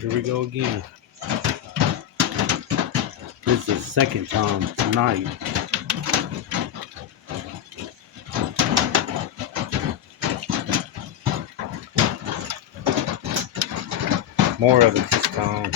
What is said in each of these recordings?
Here we go again. This is the second time tonight. More of it this time.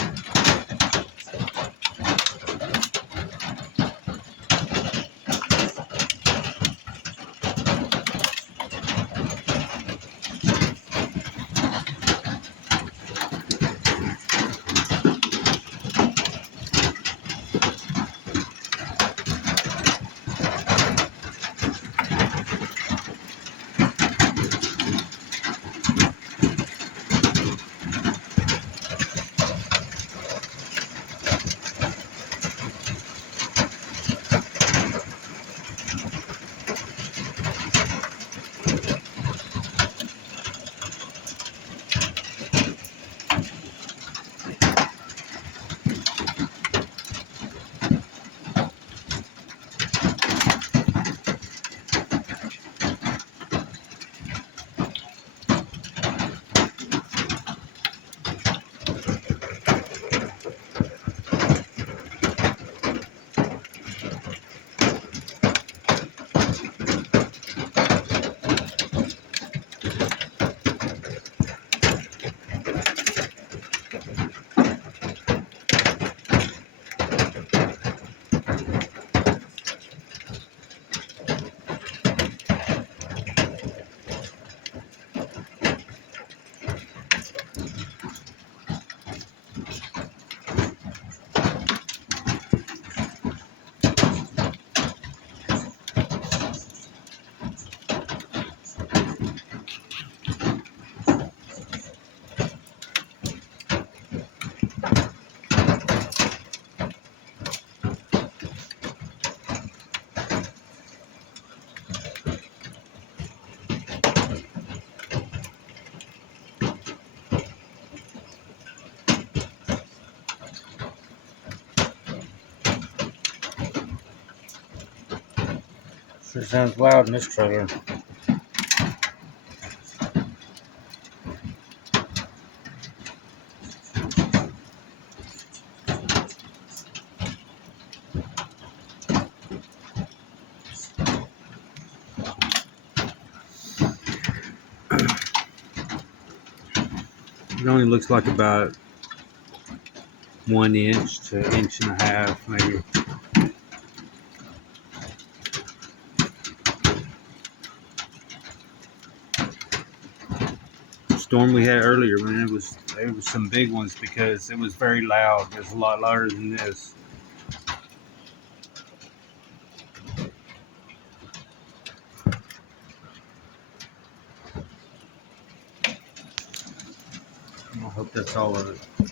Sure sounds loud in this trailer. It only looks like about 1 inch to 1.5 inches, maybe. The storm we had earlier, man, it was some big ones because it was very loud. It was a lot louder than this. I hope that's all of it.